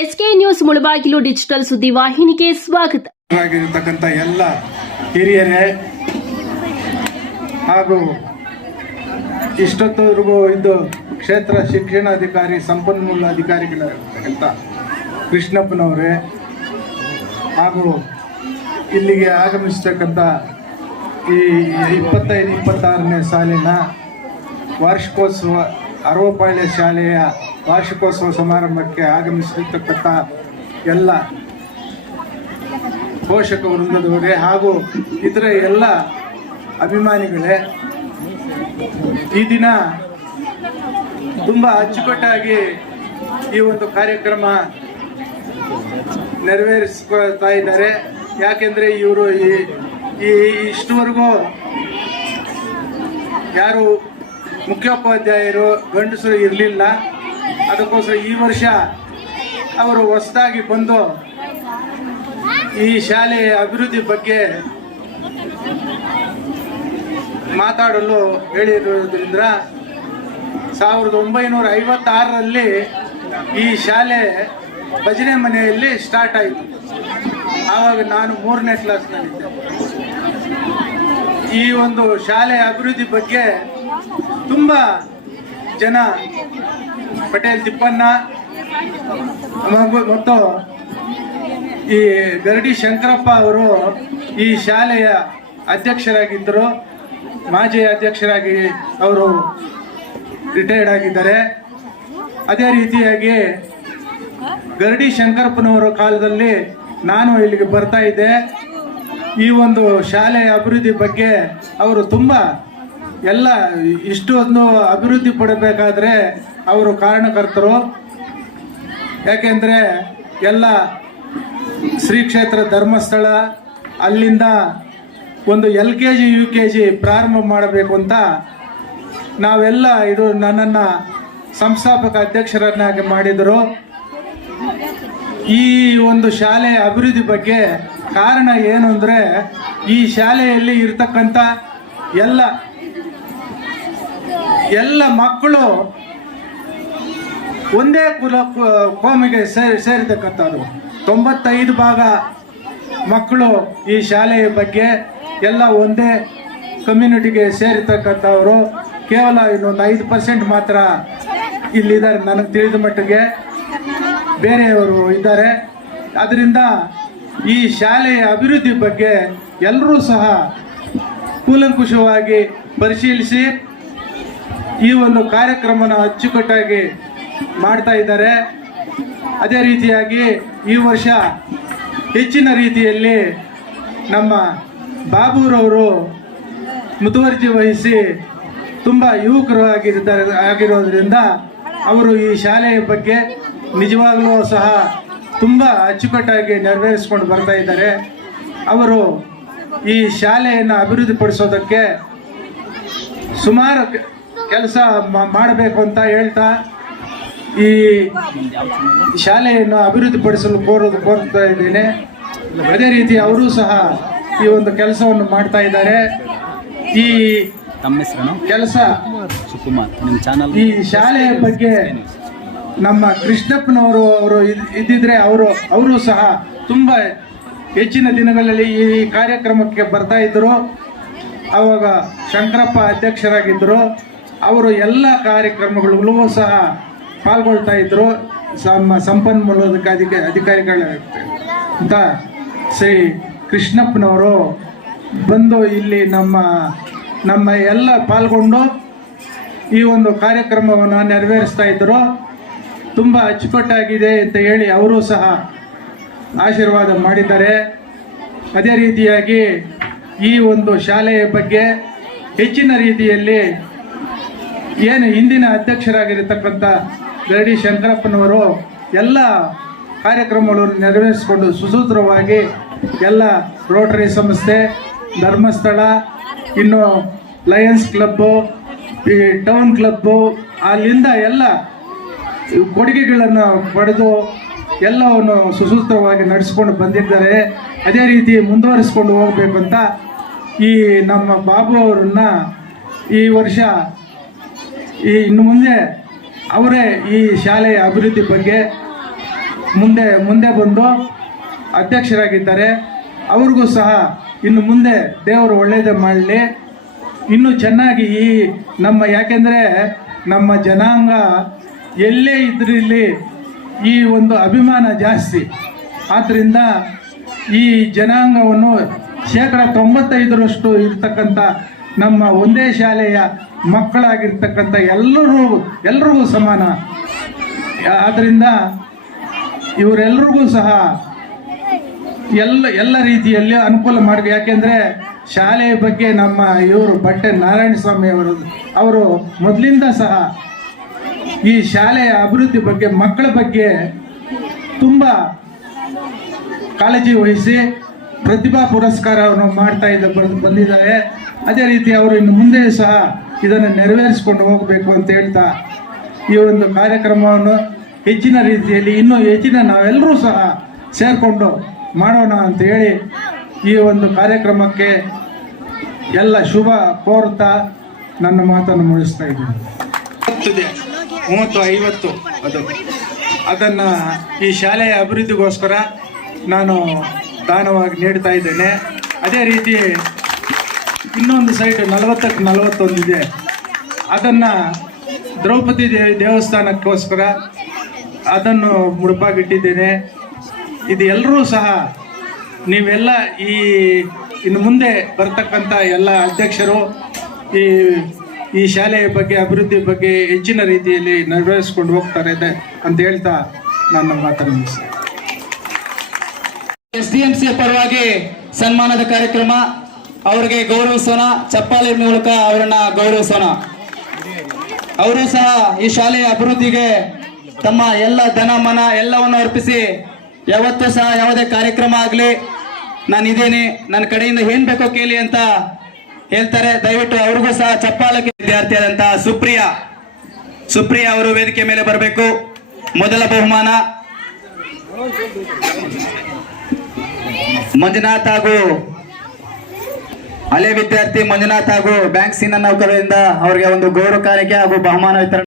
SK news Mulbagal digital ಸುದ್ದಿವಾಹಿನಿಗೆ ಸ್ವಾಗತ. ಎಲ್ಲ ಹಿರಿಯರೇ ಹಾಗೂ ಇಷ್ಟೊತ್ತವರೆಗೂ ಇದ್ದು ಕ್ಷೇತ್ರ ಶಿಕ್ಷಣಾಧಿಕಾರಿ ಸಂಪನ್ಮೂಲ ಅಧಿಕಾರಿಗಳಾಗಿರ್ತಕ್ಕಂಥ ಕೃಷ್ಣಪ್ಪನವರೇ ಹಾಗೂ ಇಲ್ಲಿಗೆ ಆಗಮಿಸ್ತಕ್ಕಂಥ ಈ 25-26ನೇ ಸಾಲಿನ ವಾರ್ಷಿಕೋತ್ಸವ ಅರವಪಾಳ್ಯ ಶಾಲೆಯ ವಾರ್ಷಿಕೋತ್ಸವ ಸಮಾರಂಭಕ್ಕೆ ಆಗಮಿಸಿರ್ತಕ್ಕಂಥ ಎಲ್ಲ ಪೋಷಕ ವೃಂದದವರೇ ಹಾಗೂ ಇತರ ಎಲ್ಲ ಅಭಿಮಾನಿಗಳೇ, ಈ ದಿನ ತುಂಬ ಅಚ್ಚುಕಟ್ಟಾಗಿ ಈ ಒಂದು ಕಾರ್ಯಕ್ರಮ ನೆರವೇರಿಸ್ಕೊಳ್ತಾ ಇದ್ದಾರೆ. ಯಾಕೆಂದರೆ ಇವರು ಇಷ್ಟುವರೆಗೂ ಯಾರು ಮುಖ್ಯೋಪಾಧ್ಯಾಯರು ಗಂಡಸರು ಇರಲಿಲ್ಲ. ಅದಕ್ಕೋಸ್ಕರ ಈ ವರ್ಷ ಅವರು ಹೊಸದಾಗಿ ಬಂದು ಈ ಶಾಲೆಯ ಅಭಿವೃದ್ಧಿ ಬಗ್ಗೆ ಮಾತಾಡಲು ಹೇಳಿರೋದ್ರಿಂದ 1956ರಲ್ಲಿ ಈ ಶಾಲೆ ಭಜನೆ ಮನೆಯಲ್ಲಿ ಸ್ಟಾರ್ಟ್ ಆಯಿತು. ಆವಾಗ ನಾನು 3ನೇ ಕ್ಲಾಸ್ನಲ್ಲಿದ್ದೆ. ಈ ಒಂದು ಶಾಲೆಯ ಅಭಿವೃದ್ಧಿ ಬಗ್ಗೆ ತುಂಬ ಜನ ಪಟೇಲ್ ತಿಪ್ಪಣ್ಣ ಮತ್ತು ಈ ಗರಡಿ ಶಂಕರಪ್ಪ ಅವರು ಈ ಶಾಲೆಯ ಅಧ್ಯಕ್ಷರಾಗಿದ್ದರು. ಮಾಜಿ ಅಧ್ಯಕ್ಷರಾಗಿ ಅವರು ರಿಟೈರ್ಡ್ ಆಗಿದ್ದಾರೆ. ಅದೇ ರೀತಿಯಾಗಿ ಗರಡಿ ಶಂಕರಪ್ಪನವರ ಕಾಲದಲ್ಲಿ ನಾನು ಇಲ್ಲಿಗೆ ಬರ್ತಾ ಇದ್ದೆ. ಈ ಒಂದು ಶಾಲೆಯ ಅಭಿವೃದ್ಧಿ ಬಗ್ಗೆ ಅವರು ತುಂಬ ಎಲ್ಲ ಇಷ್ಟೊಂದು ಅಭಿವೃದ್ಧಿ ಪಡಬೇಕಾದ್ರೆ ಅವರು ಕಾರಣಕರ್ತರು. ಯಾಕೆಂದರೆ ಎಲ್ಲ ಶ್ರೀ ಕ್ಷೇತ್ರ ಧರ್ಮಸ್ಥಳ ಅಲ್ಲಿಂದ ಒಂದು LKG UKG ಪ್ರಾರಂಭ ಮಾಡಬೇಕು ಅಂತ ನಾವೆಲ್ಲ ಇದು ನನ್ನನ್ನು ಸಂಸ್ಥಾಪಕ ಅಧ್ಯಕ್ಷರನ್ನಾಗಿ ಮಾಡಿದರು. ಈ ಒಂದು ಶಾಲೆಯ ಅಭಿವೃದ್ಧಿ ಬಗ್ಗೆ ಕಾರಣ ಏನು ಅಂದರೆ, ಈ ಶಾಲೆಯಲ್ಲಿ ಇರ್ತಕ್ಕಂಥ ಎಲ್ಲ ಮಕ್ಕಳು ಒಂದೇ ಕೋಮಿಗೆ ಸೇರಿರ್ತಕ್ಕಂಥವ್ರು. 95% ಮಕ್ಕಳು ಈ ಶಾಲೆಯ ಬಗ್ಗೆ ಎಲ್ಲ ಒಂದೇ ಕಮ್ಯುನಿಟಿಗೆ ಸೇರಿರ್ತಕ್ಕಂಥವರು. ಕೇವಲ ಇನ್ನೊಂದು 5% ಮಾತ್ರ ಇಲ್ಲಿದ್ದಾರೆ, ನನಗೆ ತಿಳಿದ ಮಟ್ಟಿಗೆ ಬೇರೆಯವರು ಇದ್ದಾರೆ. ಅದರಿಂದ ಈ ಶಾಲೆಯ ಅಭಿವೃದ್ಧಿ ಬಗ್ಗೆ ಎಲ್ಲರೂ ಸಹ ಕೂಲಂಕುಷವಾಗಿ ಪರಿಶೀಲಿಸಿ ಈ ಒಂದು ಕಾರ್ಯಕ್ರಮನ ಅಚ್ಚುಕಟ್ಟಾಗಿ ಮಾಡ್ತಾ ಇದ್ದಾರೆ. ಅದೇ ರೀತಿಯಾಗಿ ಈ ವರ್ಷ ಹೆಚ್ಚಿನ ರೀತಿಯಲ್ಲಿ ನಮ್ಮ ಬಾಬುರವರು ಮುತುವರ್ಜಿ ವಹಿಸಿ ತುಂಬ ಯುವಕರು ಆಗಿರೋದ್ರಿಂದ ಅವರು ಈ ಶಾಲೆಯ ಬಗ್ಗೆ ನಿಜವಾಗಲೂ ಸಹ ತುಂಬ ಅಚ್ಚುಕಟ್ಟಾಗಿ ನೆರವೇರಿಸ್ಕೊಂಡು ಬರ್ತಾ ಇದ್ದಾರೆ. ಅವರು ಈ ಶಾಲೆಯನ್ನು ಅಭಿವೃದ್ಧಿಪಡಿಸೋದಕ್ಕೆ ಸುಮಾರು ಕೆಲಸ ಮಾಡಬೇಕು ಅಂತ ಹೇಳ್ತಾ ಈ ಶಾಲೆಯನ್ನು ಅಭಿವೃದ್ಧಿಪಡಿಸಲು ಕೋರ್ತಾ ಇದ್ದೇನೆ. ಅದೇ ರೀತಿ ಅವರು ಸಹ ಈ ಒಂದು ಕೆಲಸವನ್ನು ಮಾಡ್ತಾ ಇದ್ದಾರೆ. ಈ ಕೆಲಸ ಈ ಶಾಲೆಯ ಬಗ್ಗೆ ನಮ್ಮ ಕೃಷ್ಣಪ್ಪನವರು ಇದ್ದಿದ್ರೆ ಅವರು ಸಹ ತುಂಬ ಹೆಚ್ಚಿನ ದಿನಗಳಲ್ಲಿ ಈ ಕಾರ್ಯಕ್ರಮಕ್ಕೆ ಬರ್ತಾ ಇದ್ದರು. ಆವಾಗ ಶಂಕರಪ್ಪ ಅಧ್ಯಕ್ಷರಾಗಿದ್ದರು. ಅವರು ಎಲ್ಲ ಕಾರ್ಯಕ್ರಮಗಳಿಗೂ ಸಹ ಪಾಲ್ಗೊಳ್ತಾ ಇದ್ದರು. ಸಂಪನ್ಮೂಲ ಅಧಿಕಾರಿಗಳ ಅಂತ ಶ್ರೀ ಕೃಷ್ಣಪ್ಪನವರು ಬಂದು ಇಲ್ಲಿ ನಮ್ಮ ಎಲ್ಲ ಪಾಲ್ಗೊಂಡು ಈ ಒಂದು ಕಾರ್ಯಕ್ರಮವನ್ನು ನೆರವೇರಿಸ್ತಾ ಇದ್ದರು. ತುಂಬ ಅಚ್ಚುಕಟ್ಟಾಗಿದೆ ಅಂತ ಹೇಳಿ ಅವರು ಸಹ ಆಶೀರ್ವಾದ ಮಾಡಿದ್ದಾರೆ. ಅದೇ ರೀತಿಯಾಗಿ ಈ ಒಂದು ಶಾಲೆಯ ಬಗ್ಗೆ ಹೆಚ್ಚಿನ ರೀತಿಯಲ್ಲಿ ಏನು ಹಿಂದಿನ ಅಧ್ಯಕ್ಷರಾಗಿರತಕ್ಕಂಥ ಗರಡಿ ಶಂಕರಪ್ಪನವರು ಎಲ್ಲ ಕಾರ್ಯಕ್ರಮಗಳನ್ನು ನೆರವೇರಿಸಿಕೊಂಡು ಸುಸೂತ್ರವಾಗಿ ಎಲ್ಲ ರೋಟರಿ ಸಂಸ್ಥೆ, ಧರ್ಮಸ್ಥಳ, ಇನ್ನು ಲಯನ್ಸ್ ಕ್ಲಬ್ಬು, ಈ ಟೌನ್ ಕ್ಲಬ್ಬು, ಅಲ್ಲಿಂದ ಎಲ್ಲ ಕೊಡುಗೆಗಳನ್ನು ಪಡೆದು ಎಲ್ಲವನ್ನು ಸುಸೂತ್ರವಾಗಿ ನಡೆಸ್ಕೊಂಡು ಬಂದಿದ್ದಾರೆ. ಅದೇ ರೀತಿ ಮುಂದುವರಿಸ್ಕೊಂಡು ಹೋಗಬೇಕು ಅಂತ ಈ ನಮ್ಮ ಬಾಬು ಅವರನ್ನ ಈ ವರ್ಷ ಇನ್ನು ಮುಂದೆ ಅವರೇ ಈ ಶಾಲೆಯ ಅಭಿವೃದ್ಧಿ ಬಗ್ಗೆ ಮುಂದೆ ಬಂದು ಅಧ್ಯಕ್ಷರಾಗಿದ್ದಾರೆ. ಅವ್ರಿಗೂ ಸಹ ಇನ್ನು ಮುಂದೆ ದೇವರು ಒಳ್ಳೆಯದೇ ಮಾಡಲಿ. ಇನ್ನೂ ಚೆನ್ನಾಗಿ ಈ ಯಾಕೆಂದರೆ ನಮ್ಮ ಜನಾಂಗ ಎಲ್ಲೇ ಇದ್ರಲ್ಲಿ ಈ ಒಂದು ಅಭಿಮಾನ ಜಾಸ್ತಿ. ಆದ್ದರಿಂದ ಈ ಜನಾಂಗವನ್ನು 95% ಇರ್ತಕ್ಕಂಥ ನಮ್ಮ ಒಂದೇ ಶಾಲೆಯ ಮಕ್ಕಳಾಗಿರ್ತಕ್ಕಂಥ ಎಲ್ಲರಿಗೂ ಸಮಾನ. ಆದ್ದರಿಂದ ಇವರೆಲ್ಲರಿಗೂ ಸಹ ಎಲ್ಲ ರೀತಿಯಲ್ಲಿ ಅನುಕೂಲ ಮಾಡಿ. ಯಾಕೆಂದರೆ ಶಾಲೆಯ ಬಗ್ಗೆ ನಮ್ಮ ಬಟ್ಟೆ ನಾರಾಯಣ ಸ್ವಾಮಿ ಅವರು ಮೊದಲಿಂದ ಸಹ ಈ ಶಾಲೆಯ ಅಭಿವೃದ್ಧಿ ಬಗ್ಗೆ, ಮಕ್ಕಳ ಬಗ್ಗೆ ತುಂಬ ಕಾಳಜಿ ವಹಿಸಿ ಪ್ರತಿಭಾ ಪುರಸ್ಕಾರವನ್ನು ಬಂದಿದ್ದಾರೆ. ಅದೇ ರೀತಿ ಅವರು ಇನ್ನು ಮುಂದೆ ಸಹ ಇದನ್ನು ನೆರವೇರಿಸಿಕೊಂಡು ಹೋಗಬೇಕು ಅಂತ ಹೇಳ್ತಾ ಈ ಒಂದು ಕಾರ್ಯಕ್ರಮವನ್ನು ಹೆಚ್ಚಿನ ರೀತಿಯಲ್ಲಿ ಇನ್ನೂ ಹೆಚ್ಚಿನ ನಾವೆಲ್ಲರೂ ಸಹ ಸೇರಿಕೊಂಡು ಮಾಡೋಣ ಅಂತ ಹೇಳಿ ಈ ಒಂದು ಕಾರ್ಯಕ್ರಮಕ್ಕೆ ಎಲ್ಲ ಶುಭ ಕೋರ್ತಾ ನನ್ನ ಮಾತನ್ನು ಮುಗಿಸ್ತಾ ಇದ್ದೀನಿ. 30-50 ಅದನ್ನು ಈ ಶಾಲೆಯ ಅಭಿವೃದ್ಧಿಗೋಸ್ಕರ ನಾನು ದಾನವಾಗಿ ನೀಡ್ತಾ ಇದ್ದೇನೆ. ಅದೇ ರೀತಿ ಇನ್ನೊಂದು ಸೈಟ್ 40ಕ್ಕೆ 41 ಇದೆ. ಅದನ್ನು ದ್ರೌಪದಿ ದೇವಸ್ಥಾನಕ್ಕೋಸ್ಕರ ಅದನ್ನು ಮುಡುಪಾಗಿಟ್ಟಿದ್ದೇನೆ. ಇದು ಎಲ್ಲರೂ ಸಹ ನೀವೆಲ್ಲ ಇನ್ನು ಮುಂದೆ ಬರ್ತಕ್ಕಂಥ ಎಲ್ಲ ಅಧ್ಯಕ್ಷರು ಈ ಶಾಲೆಯ ಬಗ್ಗೆ, ಅಭಿವೃದ್ಧಿ ಬಗ್ಗೆ ಹೆಚ್ಚಿನ ರೀತಿಯಲ್ಲಿ ನೆರವೇರಿಸಿಕೊಂಡು ಹೋಗ್ತಾರೆ ಅಂತ ಹೇಳ್ತಾ ನನ್ನ ಮಾತನ್ನು ಮುಗಿಸ್ತೇನೆ. SDMC ಪರವಾಗಿ ಸನ್ಮಾನದ ಕಾರ್ಯಕ್ರಮ. ಅವರಿಗೆ ಗೌರವಿಸೋಣ, ಚಪ್ಪಾಳೆ ಮೂಲಕ ಅವರನ್ನ ಗೌರವಿಸೋಣ. ಅವರು ಸಹ ಈ ಶಾಲೆಯ ಅಭಿವೃದ್ಧಿಗೆ ತಮ್ಮ ಎಲ್ಲ ಧನ ಮನ ಎಲ್ಲವನ್ನು ಅರ್ಪಿಸಿ ಯಾವತ್ತೂ ಸಹ ಯಾವುದೇ ಕಾರ್ಯಕ್ರಮ ಆಗಲಿ ನಾನು ಇದ್ದೇನೆ, ನನ್ನ ಕಡೆಯಿಂದ ಏನ್ ಬೇಕೋ ಕೇಳಿ ಅಂತ ಹೇಳ್ತಾರೆ. ದಯವಿಟ್ಟು ಅವ್ರಿಗೂ ಸಹ ಚಪ್ಪಾಳಕ್ಕೆ. ವಿದ್ಯಾರ್ಥಿಯಾದಂತಹ ಸುಪ್ರಿಯಾ ಅವರು ವೇದಿಕೆ ಮೇಲೆ ಬರಬೇಕು. ಮೊದಲ ಬಹುಮಾನ ಮಂಜುನಾಥ್ ಹಾಗೂ ಹಳೆ ವಿದ್ಯಾರ್ಥಿ ಮಂಜುನಾಥ್ ಹಾಗೂ ಬ್ಯಾಂಕ್ ಸೀನಿಯರ್ ನೌಕರರಿಂದ ಅವರಿಗೆ ಒಂದು ಗೌರವ ಕಾರ್ಯಕ್ಕೆ ಹಾಗೂ ಬಹುಮಾನ ವಿತರಣೆ.